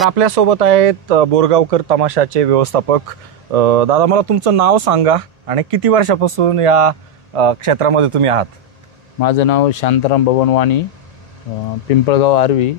तर आपल्यासोबत आहेत बोरगावकर तमाशाचे व्यवस्थापक. दादा, मला तुमचं नाव सांगा आणि किती वर्षापासून या क्षेत्रामध्ये तुम्ही आहात? माझं नाव शांताराम बबन वाणी, पिंपळगाव आर्वी,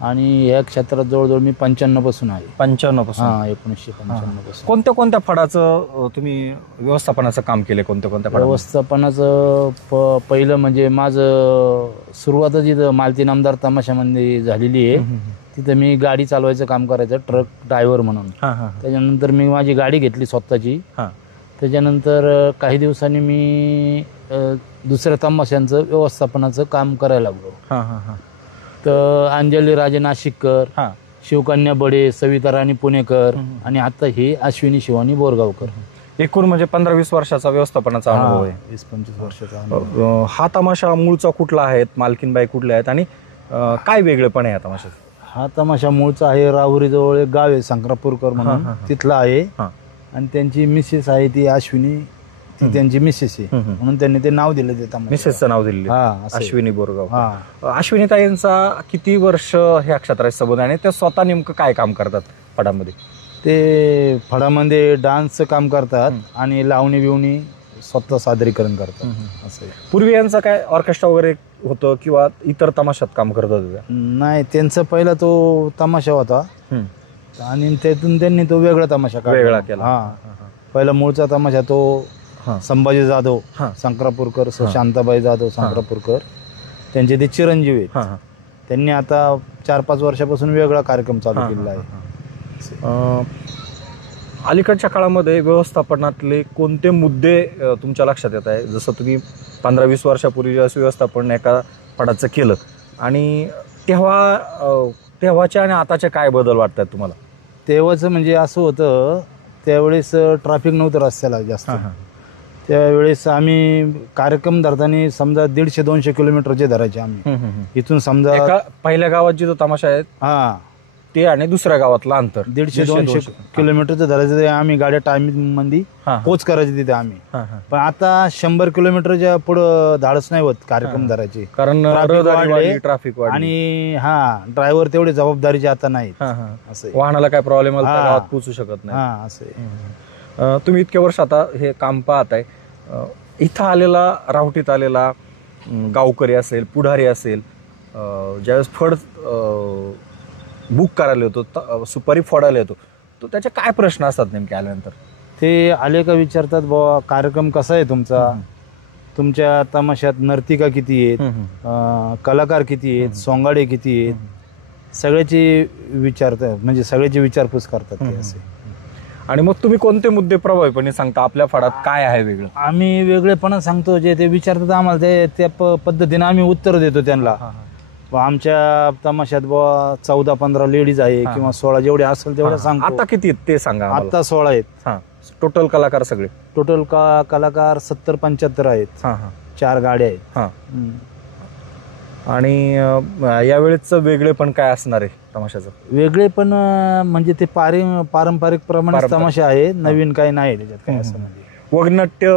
आणि या क्षेत्रात जवळजवळ मी 95 पासून आहे. 95 पासून? हां, 1995 पासून. कोणत्या कोणत्या फडाचं तुम्ही व्यवस्थापनाचं काम केले? कोणत्या कोणत्या व्यवस्थापनाचं पहिलं म्हणजे माझं सुरुवातच इथं मालती नामदार तमाशामध्ये झालेली आहे. तिथं मी गाडी चालवायचं काम करायचं, ट्रक ड्रायव्हर म्हणून. त्याच्यानंतर मी माझी गाडी घेतली स्वतःची. त्याच्यानंतर काही दिवसांनी मी दुसऱ्या तमाशांचं व्यवस्थापनाचं काम करायला लागलो. तर अंजली राजे नाशिककर, शिवकन्या बडे, सविता राणी पुणेकर, आणि आता हे अश्विनी शिवानी बोरगावकर. एकूण म्हणजे 15-20 वर्षाचा व्यवस्थापनाचा अनुभव आहे. 20-25 वर्षाचा. हा तमाशा मूळचा कुठला आहे? मालकीनबाई कुठले आहेत आणि काय वेगळेपण आहे या तमाशात? हा तमाशा मूळचा आहे राहुरी जवळ एक गाव आहे संक्रापूरकर म्हणून, तिथला आहे. आणि त्यांची मिसेस आहे ती अश्विनी, ती त्यांची मिसेस आहे म्हणून त्यांनी ते नाव दिलं. ते मिसेसचं नाव दिलं अश्विनी बोरगाव. अश्विनी ताईंचा किती वर्ष ह्या क्षेत्रात संबंध आणि त्या स्वतः नेमकं काय काम करतात फडामध्ये? ते फडामध्ये डान्सचं काम करतात आणि लावणी बिवणी स्वतः सादरीकरण करतात. असं पूर्वी यांचा काय ऑर्केस्ट्रा वगैरे होतं किंवा इतर तमाशात काम करत होते? नाही, त्यांचा पहिला तो तमाशा होता आणि त्यातून त्यांनी तो वेगळा तमाशा वेगळा केला. पहिला मूळचा तमाशा तो संभाजी जाधव संक्रापूरकर, शांताबाई जाधव संक्रापूरकर, त्यांचे ते चिरंजीव आहेत. त्यांनी आता 4-5 वर्षापासून वेगळा कार्यक्रम चालू केलेला आहे. अलीकडच्या काळामध्ये व्यवस्थापनातले कोणते मुद्दे तुमच्या लक्षात येत आहे? जसं तुम्ही 15-20 वर्षापूर्वी व्यवस्थापन एका फडाचं केलं आणि तेव्हाच्या आणि आताच्या काय बदल वाटतात तुम्हाला? तेव्हाचं म्हणजे असं होतं, त्यावेळेस ट्रॅफिक नव्हतं रस्त्याला जास्त. त्यावेळेस आम्ही कार्यक्रम धरताना समजा 150-200 किलोमीटरचे धरायचे आम्ही. इथून समजा पहिल्या गावात जिथं तमाशा आहेत ते आणि दुसऱ्या गावातलं अंतर 150-200 किलोमीटरचं धरायचं. ते आम्ही गाड्या टायमिंग मध्ये पोच करायची तिथे आम्ही. पण आता 100 किलोमीटरच्या पुढे धाडस नाही होत कार्यक्रम धरायचे, कारण ट्रॅफिक आणि ड्रायव्हर तेवढे जबाबदारीचे आता नाही. असं वाहनाला काय प्रॉब्लेम आला गावात पोहोचू शकत नाही. असं तुम्ही इतके वर्ष आता हे काम पाहताय, इथं आलेला, रावटीत आलेला गावकरी असेल, पुढारी असेल, ज्यावेळेस फड बुक करायला येतो, सुपारी फोडायला येतो, तर त्याचे काय प्रश्न असतात नेमके आल्यानंतर? ते आले का विचारतात, बाबा कार्यक्रम कसा आहे तुमचा, तुमच्या तमाशात नर्तिका किती आहेत, कलाकार किती आहेत, सोंगाडे किती आहेत, सगळ्याची विचारतात, म्हणजे सगळ्याची विचारपूस करतात ते असे. आणि मग तुम्ही कोणते मुद्दे प्रभावीपणे सांगता आपल्या फडात काय आहे वेगळं? आम्ही वेगळेपणा सांगतो, जे ते विचारतात आम्हाला त्या पद्धतीने आम्ही उत्तर देतो त्यांना. आमच्या तमाशात 14-15 लेडीज आहे किंवा 16 जेवढे असेल तेवढे सांगतो. आता किती आहेत ते सांगा? आता 16 आहेत. टोटल कलाकार सगळे? टोटल कलाकार 70-75 आहेत. 4 गाड्या आहेत. आणि यावेळेच वेगळेपण काय असणार आहे तमाशाचं? वेगळेपण म्हणजे ते पारंपरिक प्रमाणे तमाशा आहे, नवीन काही नाही त्याच्यात काय असं. म्हणजे वगनाट्य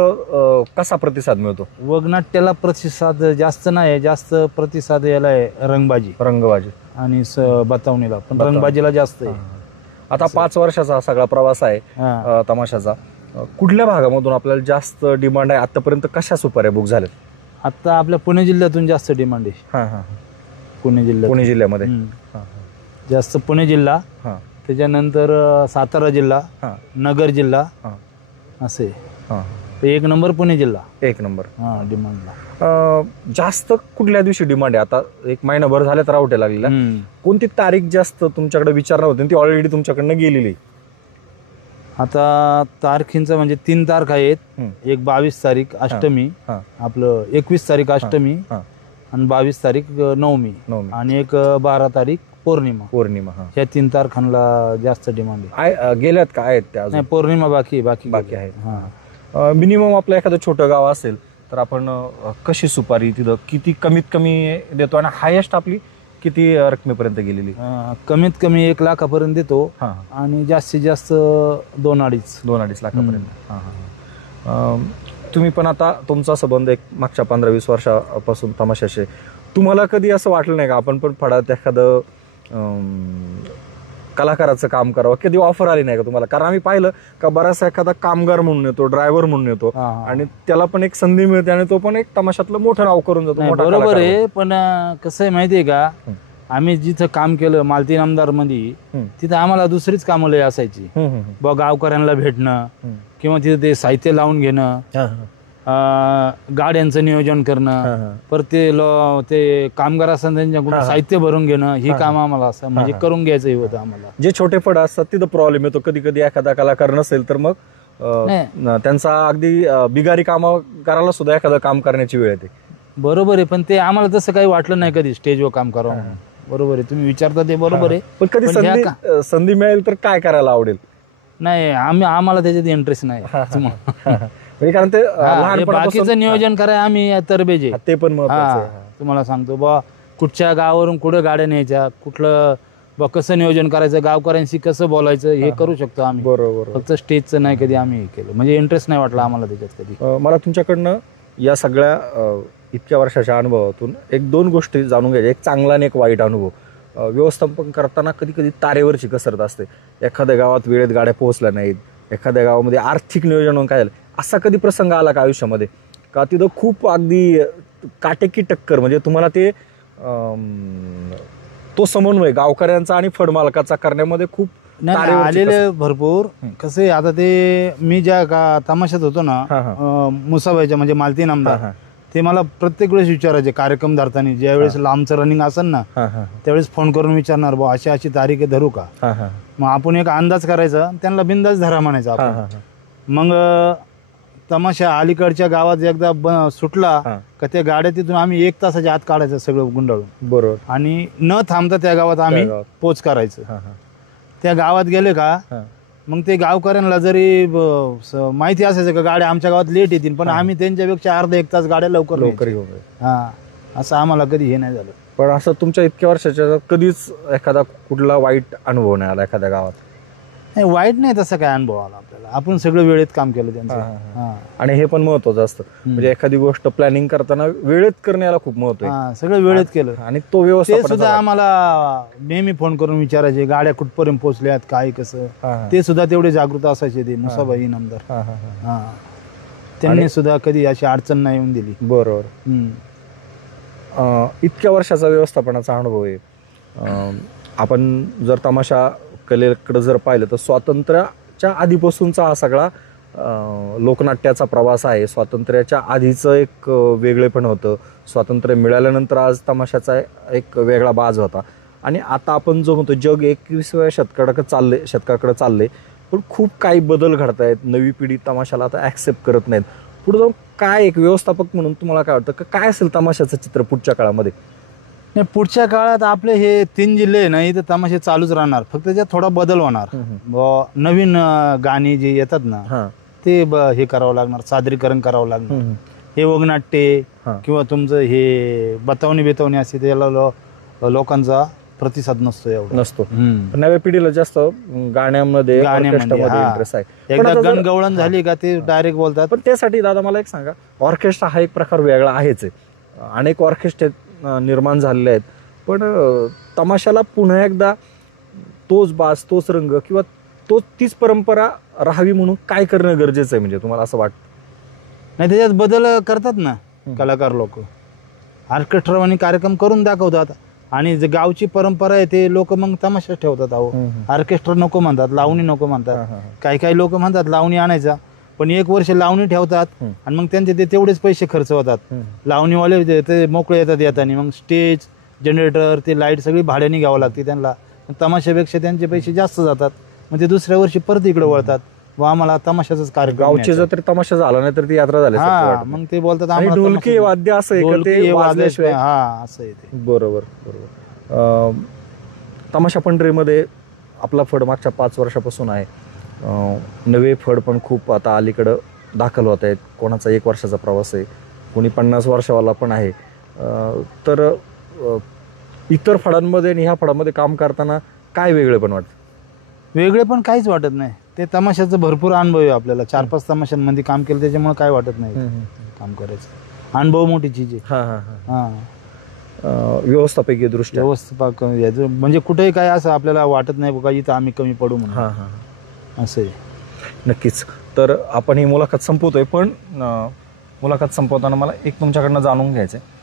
कसा प्रतिसाद मिळतो? वगनाट्याला प्रतिसाद जास्त नाही, जास्त प्रतिसाद याला आहे रंगबाजी आणि बतावणीला, पण रंगबाजीला जास्त आहे. आता 5 वर्षाचा सगळा प्रवास आहे तमाशाचा. कुठल्या भागामधून आपल्याला जास्त डिमांड आहे? आतापर्यंत कशा सुपाऱ्या बुक झाल्यात? आता आपल्या पुणे जिल्ह्यातून जास्त डिमांड आहे. पुणे जिल्ह्यामध्ये जास्त, पुणे जिल्हा, त्याच्यानंतर सातारा जिल्हा, नगर जिल्हा, असे 1 नंबर पुणे जिल्हा. 1 नंबर डिमांडला. जास्त कुठल्या दिवशी डिमांड आहे? आता 1 महिनाभर झाले तर रावटे लागलेला. कोणती तारीख जास्त तुमच्याकडे विचारणार होती ती ऑलरेडी तुमच्याकडनं गेलेली? आता तारखींचं म्हणजे 3 तारखा आहेत. एक 22 तारीख अष्टमी, आपलं 21 तारीख अष्टमी, आणि 22 तारीख नवमी, आणि एक 12 तारीख पौर्णिमा. ह्या 3 तारखांना जास्त डिमांड आहे. गेल्यात का आहेत त्या? नाही, पौर्णिमा बाकी आहे. मिनिमम आपलं एखादं छोटं गाव असेल तर आपण कशी सुपारी तिथं किती कमीत कमी देतो आणि हायेस्ट आपली किती रकमेपर्यंत गेलेली? कमीत कमी 1 लाखापर्यंत देतो आणि जास्तीत जास्त 2-2.5 लाखापर्यंत. तुम्ही पण आता तुमचा संबंध एक मागच्या 15-20 वर्षापासून तमाशाशी, तुम्हाला कधी असं वाटलं नाही का आपण पण फडात एखादं कलाकाराचं काम करावं, कधी ऑफर आली नाही का तुम्हाला? कारण आम्ही पाहिलं का बराचसा एखादा कामगार म्हणून येतो, ड्रायव्हर म्हणून येतो आणि त्याला पण एक संधी मिळते आणि तो पण एक तमाशातलं मोठं नाव करून जातो. बरोबर आहे, पण कसं आहे माहितीये का, आम्ही जिथं काम केलं मालती इनामदार मध्ये, तिथं आम्हाला दुसरीच कामं लय असायची. बा गावकऱ्यांना भेटणं किंवा तिथं ते साहित्य लावून घेणं, गाड्यांचं नियोजन करणं, परत ते कामगार असतात त्यांच्याकडून साहित्य भरून घेणं, ही काम आम्हाला असं म्हणजे करून घ्यायचं होतं आम्हाला. जे छोटे फड असतात तिथं प्रॉब्लेम येतो, कधी कधी एखादा कलाकार नसेल तर मग त्यांचा अगदी बिगारी कामगाराला सुद्धा एखादं काम करण्याची वेळ येते. बरोबर आहे, पण ते आम्हाला तसं काही वाटलं नाही कधी स्टेजवर काम करावं. बरोबर आहे, तुम्ही विचारता ते बरोबर आहे. पण कधी संधी मिळेल तर काय करायला आवडेल? नाही, आम्हाला त्याच्यात इंटरेस्ट नाही. कारण ते बाकीचं नियोजन करायला आम्ही तरबेजे, ते पण महत्त्वाचं. तुम्हाला सांगतो बा, कुठच्या गावावरून कुठं गाड्या न्यायच्या, कुठलं बा कसं नियोजन करायचं, गावकऱ्यांशी कसं बोलायचं, हे करू शकतो आम्ही. बरोबर. फक्त स्टेजचं नाही कधी आम्ही हे केलं, म्हणजे इंटरेस्ट नाही वाटला आम्हाला त्याच्यात कधी. मला तुमच्याकडनं या सगळ्या इतक्या वर्षाच्या अनुभवातून एक दोन गोष्टी जाणून घ्यायच्या. एक चांगला आणि एक वाईट अनुभव. व्यवस्थापन करताना कधी कधी तारेवरची कसरत असते. एखाद्या गावात वेळेत गाड्या पोहोचल्या नाहीत, एखाद्या गावामध्ये आर्थिक नियोजन काय झालं, असा कधी प्रसंग आला का आयुष्यामध्ये का तिथं खूप अगदी काटेकी टक्कर, म्हणजे तुम्हाला ते तो समन्वय गावकऱ्यांचा आणि फडमालकाचा करण्यामध्ये खूप आलेले भरपूर. कसं आहे आता, ते मी ज्या तमाशात होतो ना मुसाबाईच्या म्हणजे मालती इनामदार, ते मला प्रत्येक वेळेस विचारायचे कार्यक्रम धरताना, ज्या वेळेस लांबचं रनिंग असेल ना त्यावेळेस फोन करून विचारणार, बा अशी अशी तारीख आहे, धरू का? मग आपण एक अंदाज करायचा, त्यांना बिंदास धरा म्हणायचा आपण. मग तमाशा अलीकडच्या गावात एकदा सुटला का त्या गाड्या तिथून आम्ही 1 तासाच्या आत काढायचं सगळं गुंडाळून. बरोबर. आणि न थांबता त्या गावात आम्ही पोच करायचं. त्या गावात गेले का मग ते गावकऱ्यांना जरी माहिती असायचं का गाड्या आमच्या गावात लेट येतील, पण आम्ही त्यांच्यापेक्षा अर्धा 1 तास गाड्या लवकर घेऊन असं आम्हाला कधी हे नाही झालं. पण असं तुमच्या इतक्या वर्षाच्या कधीच एखादा कुठला वाईट अनुभव नाही आला एखाद्या गावात? नाही, वाईट नाही तसा काय अनुभव आला आपल्याला. आपण सगळं वेळेत काम केलं त्यांचं. आणि हे पण महत्वाचं असतं, म्हणजे एखादी गोष्ट प्लॅनिंग करताना वेळेत करण्याला खूप महत्व आहे. सगळं वेळेत केलं आणि तो व्यवस्था सुद्धा आम्हाला नेहमी फोन करून विचारायचे, गाड्या कुठपर्यंत पोहोचल्यात, काय कसं, ते सुद्धा तेवढे जागृत असायचे. ते मुसाबाई इनामदार, त्यांनी सुद्धा कधी अशी अडचण नाही येऊन दिली. बरोबर. इतक्या वर्षाचा व्यवस्थापनाचा अनुभव आहे. आपण जर तमाशा कलेकडे जर पाहिलं तर स्वातंत्र्याच्या आधीपासूनचा हा सगळा लोकनाट्याचा प्रवास आहे. स्वातंत्र्याच्या आधीचं एक वेगळेपण होतं, स्वातंत्र्य मिळाल्यानंतर आज तमाशाचा एक वेगळा बाज होता. आणि आता आपण जो म्हणतो जग 21व्या शतकाकडे चालले, पण खूप काही बदल घडत आहेत. नवी पिढी तमाशाला आता ॲक्सेप्ट करत नाहीत. पुढे जाऊन काय एक व्यवस्थापक म्हणून तुम्हाला काय वाटतं, काय असेल तमाशाचं चित्र पुढच्या काळामध्ये? नाही, पुढच्या काळात आपले हे 3 जिल्हे नाही तर तमाशे चालूच राहणार, फक्त त्यात थोडा बदल होणार. नवीन गाणी जे येतात ना ते हे करावं लागणार, सादरीकरण करावं लागणार. हे वगनाट्ये किंवा तुमचं हे बतावणी असते त्याला लोकांचा प्रतिसाद नसतो, एवढा नसतो. नव्या पिढीला जास्त गाण्यामध्ये इंटरेस्ट आहे. एकदा गणगवळण झाली का ते डायरेक्ट बोलतात. पण त्यासाठी दादा मला एक सांगा, ऑर्केस्ट्रा हा एक प्रकार वेगळा आहेच आहे. अनेक ऑर्केस्ट्रे निर्माण झालेले आहेत, पण तमाशाला पुन्हा एकदा तोच बाज, तोच रंग किंवा तीच परंपरा राहावी म्हणून काय करणं गरजेचं आहे, म्हणजे तुम्हाला असं वाटतं? नाही, त्याच्यात बदल करतात ना कलाकार लोक, ऑर्केस्ट्रावानी कार्यक्रम करून दाखवतात. आणि जे गावची परंपरा आहे ते लोक मग तमाशा ठेवतात. अहो, ऑर्केस्ट्रा नको म्हणतात, लावणी नको म्हणतात. काही लोक म्हणतात लावणी आणायचा, पण 1 वर्ष लावणी ठेवतात आणि मग त्यांचे ते तेवढेच पैसे खर्च होतात. लावणीवाले ते मोकळे येताना मग स्टेज, जनरेटर, ते लाईट सगळी भाड्याने घ्यावं लागते त्यांना. तमाशापेक्षा त्यांचे पैसे जास्त जातात. मग ते दुसऱ्या वर्षी परत इकडे वळतात, व आम्हाला तमाशाचाच कार्यक्रम. गावचे जर तरी तमाशा झाला नाही तर ती यात्रा झाली. मग ते बोलतात ढोलकी वाद्य असं आहे. असं आहे ते. बरोबर. तमाशा पंढरीमध्ये आपला फड मागच्या 5 वर्षापासून आहे. नवे फड पण खूप आता अलीकडं दाखल होत आहेत. कोणाचा 1 वर्षाचा प्रवास आहे, कोणी 50 वर्षावाला पण आहे. तर इतर फडांमध्ये आणि ह्या फडामध्ये काम करताना काय वेगळे पण वाटतं? वेगळे पण काहीच वाटत नाही. ते तमाशाचं भरपूर अनुभव आहे आपल्याला. 4-5 तमाशांमध्ये काम केलं त्याच्यामुळे काय वाटत नाही काम करायचं. अनुभव मोठी चीज आहे. व्यवस्थापकीय दृष्ट्या व्यवस्थापक म्हणजे कुठेही काय असं आपल्याला वाटत नाही बघा इथं आम्ही कमी पडू म्हणून. हां हां असं आहे. नक्कीच. तर आपण ही मुलाखत संपवतोय, पण मुलाखत संपवताना मला एक तुमच्याकडनं जाणून घ्यायचं आहे.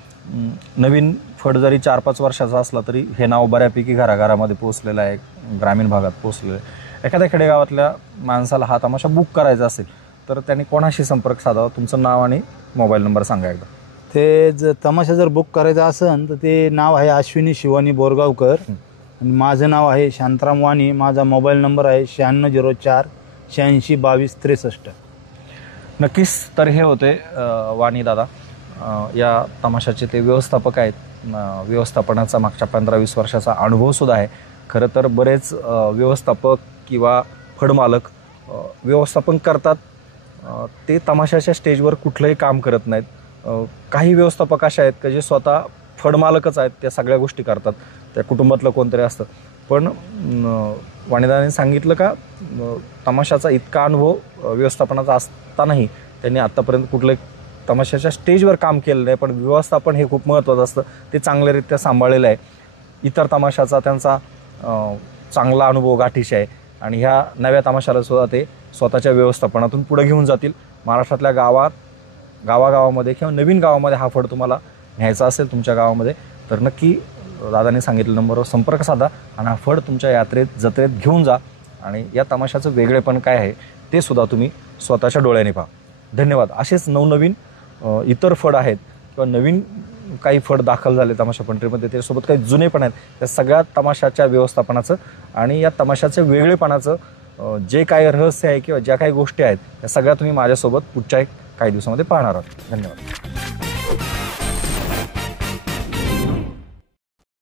नवीन फड जरी 4-5 वर्षाचा असला तरी हे नाव बऱ्यापैकी घराघरामध्ये पोहोचलेलं आहे, ग्रामीण भागात पोहोचलेलं आहे. एखाद्या खेडेगावातल्या माणसाला हा तमाशा बुक करायचा असेल तर त्यांनी कोणाशी संपर्क साधावा? तुमचं नाव आणि मोबाईल नंबर सांगा एकदा. ते तमाशा जर बुक करायचा असेल तर ते नाव आहे अश्विनी शिवानी बोरगावकर आणि माझं नाव आहे शांताराम वाणी. माझा मोबाईल नंबर आहे 9604 86 22 63. नक्कीच. तर हे होते वाणी दादा. या तमाशाचे ते व्यवस्थापक आहेत. व्यवस्थापनाचा मागच्या 15-20 वर्षाचा अनुभवसुद्धा आहे. खरं तर बरेच व्यवस्थापक किंवा फडमालक व्यवस्थापन करतात, ते तमाशाच्या स्टेजवर कुठलंही काम करत नाहीत. काही व्यवस्थापक असे आहेत की जे स्वतः फडमालकच आहेत, त्या सगळ्या गोष्टी करतात, त्या कुटुंबातलं कोणतरी असतं. पण वाणीदादांनी सांगितलं का तमाशाचा इतका अनुभव व्यवस्थापनाचा असतानाही त्यांनी आत्तापर्यंत कुठलं तमाशाच्या स्टेजवर काम केलं नाही, पण व्यवस्थापन हे खूप महत्त्वाचं असतं, ते चांगल्यारीत्या सांभाळलेलं आहे. इतर तमाशाचा त्यांचा चांगला अनुभव गाठीशी आहे आणि ह्या नव्या तमाशाला सुद्धा ते स्वतःच्या व्यवस्थापनातून पुढे घेऊन जातील. महाराष्ट्रातल्या गावागावामध्ये किंवा नवीन गावामध्ये हा फड तुम्हाला न्यायचा असेल तुमच्या गावामध्ये तर नक्की दादांनी सांगितलेल्या नंबरवर संपर्क साधा आणि हा फड तुमच्या यात्रेत जत्रेत घेऊन जा आणि या तमाशाचं वेगळेपण काय आहे ते सुद्धा तुम्ही स्वतःच्या डोळ्याने पहा. धन्यवाद. असेच नवनवीन इतर फड आहेत किंवा नवीन काही फड दाखल झाले तमाशा पंढरीमध्ये, त्याच्यासोबत काही जुने पण आहेत, त्या सगळ्या तमाशाच्या व्यवस्थापनाचं आणि या तमाशाच्या वेगळेपणाचं जे काही रहस्य आहे किंवा ज्या काही गोष्टी आहेत त्या सगळ्या तुम्ही माझ्यासोबत पुढच्या काही दिवसामध्ये पाहणार आहात. धन्यवाद.